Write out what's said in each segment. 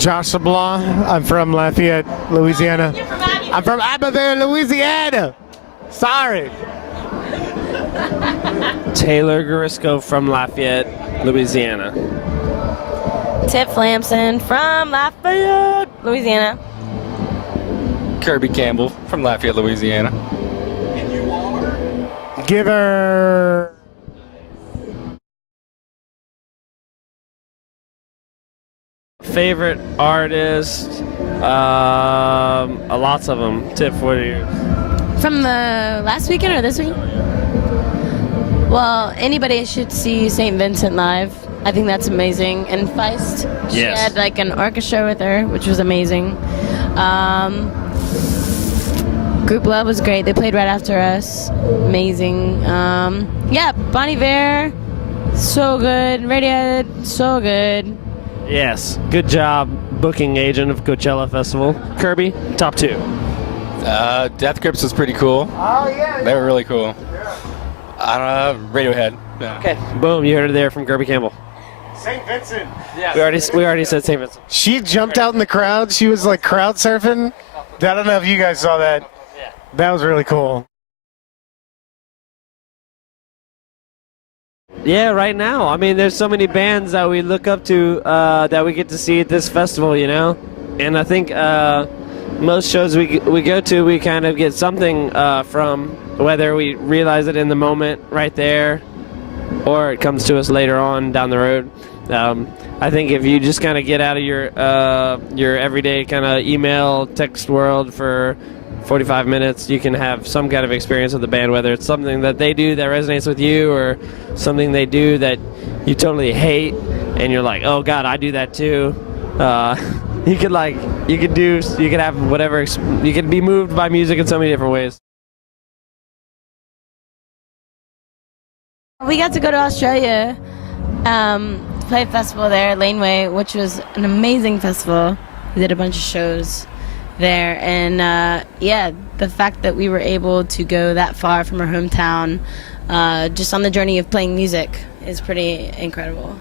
Josh LeBlanc. I'm from Lafayette, Louisiana. I'm from Abbeville, Louisiana. Sorry. Taylor Garisco from Lafayette, Louisiana. Tiff Lamson from Lafayette, Louisiana. Kirby Campbell from Lafayette, Louisiana. Give her. Favorite artist? Lots of them. Tiff, what are you? From the last weekend or this week? Well, anybody should see St. Vincent live. I think that's amazing. And Feist, she Yes. had like an orchestra with her, which was amazing. Group Love was great. They played right after us. Amazing. Yeah, Bon Iver, so good. Radiohead, so good. Yes. Good job, booking agent of Coachella Festival. Kirby, top two. Death Grips was pretty cool. Oh, yeah. They were really cool. I don't know, Radiohead. Yeah. Okay. Boom, you heard it there from Kirby Campbell. St. Vincent. Yeah. We already said St. Vincent. She jumped out in the crowd. She was like crowd surfing. I don't know if you guys saw that. That was really cool. Yeah, right now. I mean, there's so many bands that we look up to that we get to see at this festival, you know? And I think most shows we go to, we kind of get something from, whether we realize it in the moment right there or it comes to us later on down the road. I think if you just kind of get out of your everyday kind of email, text world for 45 minutes, you can have some kind of experience with the band, whether it's something that they do that resonates with you or something they do that you totally hate and you're like, oh god, I do that too. You could have whatever, you could be moved by music in so many different ways. We got to go to Australia, play a festival there, Laneway, which was an amazing festival. We did a bunch of shows there, and yeah, the fact that we were able to go that far from our hometown, just on the journey of playing music, is pretty incredible.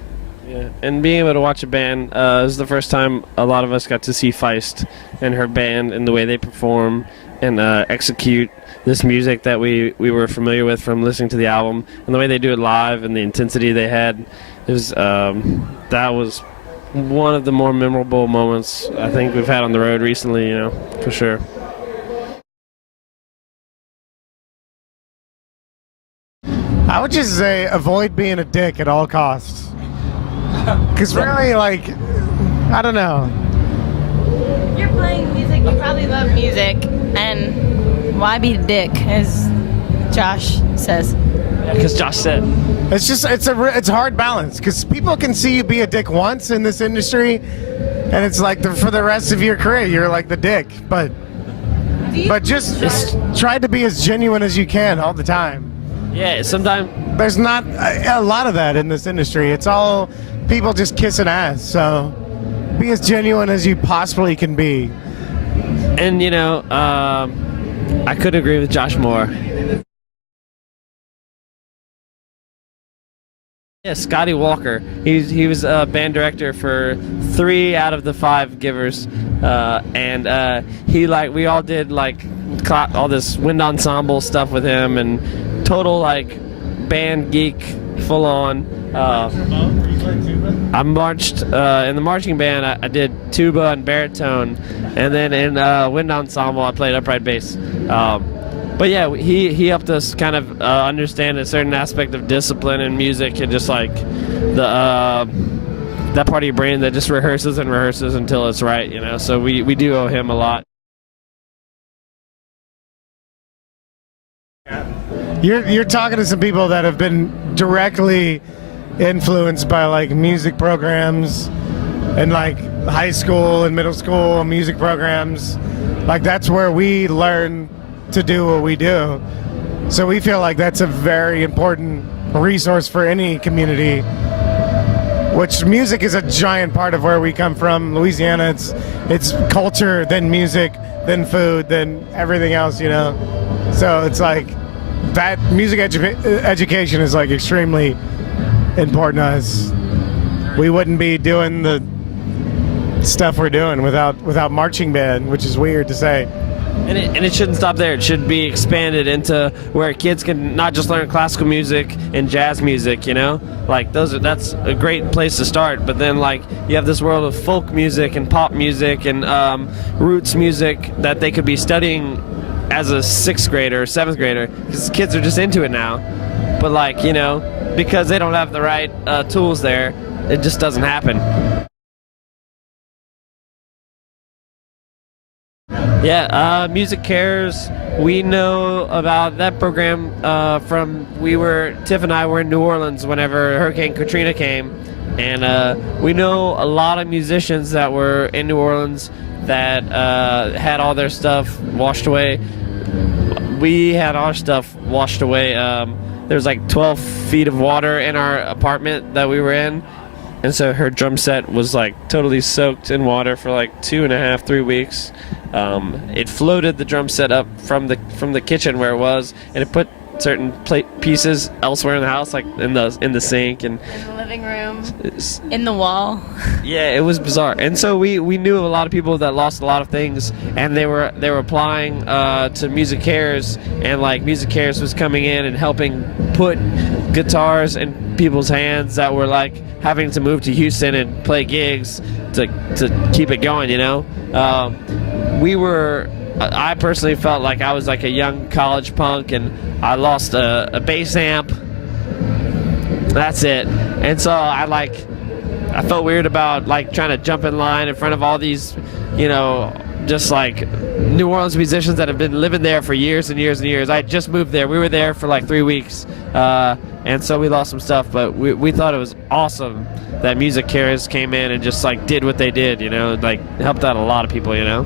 Yeah, and being able to watch a band is the first time a lot of us got to see Feist and her band and the way they perform and execute this music that we were familiar with from listening to the album, and the way they do it live and the intensity they had. It was that was one of the more memorable moments I think we've had on the road recently, you know, for sure. I would just say avoid being a dick at all costs. Because really, like, I don't know. You're playing music, you probably love music, and why be a dick, as Josh says. Yeah, because Josh said. It's a hard balance because people can see you be a dick once in this industry, and it's like for the rest of your career you're like the dick. But just try to be as genuine as you can all the time. Yeah, sometimes There's not a lot of that in this industry. It's all people just kissing ass. So be as genuine as you possibly can be. and you know, I could agree with Josh more. Yeah, Scotty Walker. He was a band director for 3 out of the 5 Givers, and we all did like all this wind ensemble stuff with him, and total like band geek, full on. I marched in the marching band. I did tuba and baritone, and then in wind ensemble I played upright bass. But yeah, he helped us kind of understand a certain aspect of discipline in music, and just like the that part of your brain that just rehearses and rehearses until it's right, you know. So we do owe him a lot. You're talking to some people that have been directly influenced by like music programs and like high school and middle school music programs. Like that's where we learn to do what we do. So we feel like that's a very important resource for any community, which music is a giant part of where we come from. Louisiana, it's culture, then music, then food, then everything else, you know. So it's like that music education is like extremely important to us. We wouldn't be doing the stuff we're doing without marching band, which is weird to say. And it shouldn't stop there. It should be expanded into where kids can not just learn classical music and jazz music, you know? Like that's a great place to start. But then like you have this world of folk music and pop music and roots music that they could be studying as a 6th grader or 7th grader, because kids are just into it now. But like, you know, because they don't have the right tools there, it just doesn't happen. Yeah, Music Cares. We know about that program from Tiff and I were in New Orleans whenever Hurricane Katrina came, and we know a lot of musicians that were in New Orleans that had all their stuff washed away. We had our stuff washed away. There was like 12 feet of water in our apartment that we were in, and so her drum set was like totally soaked in water for like 2.5, 3 weeks. It floated the drum set up from the kitchen where it was, and it put certain pieces elsewhere in the house, like in the sink and in the living room, in the wall. Yeah, it was bizarre. And so we knew of a lot of people that lost a lot of things, and they were applying to Music Cares, and like Music Cares was coming in and helping put guitars in people's hands that were like having to move to Houston and play gigs to keep it going, you know. I personally felt like I was like a young college punk, and I lost a bass amp. That's it. And so I felt weird about like trying to jump in line in front of all these, you know, just like New Orleans musicians that have been living there for years and years and years. I just moved there. We were there for like 3 weeks. And so we lost some stuff, but we thought it was awesome that Music Cares came in and just like did what they did, you know, like helped out a lot of people, you know.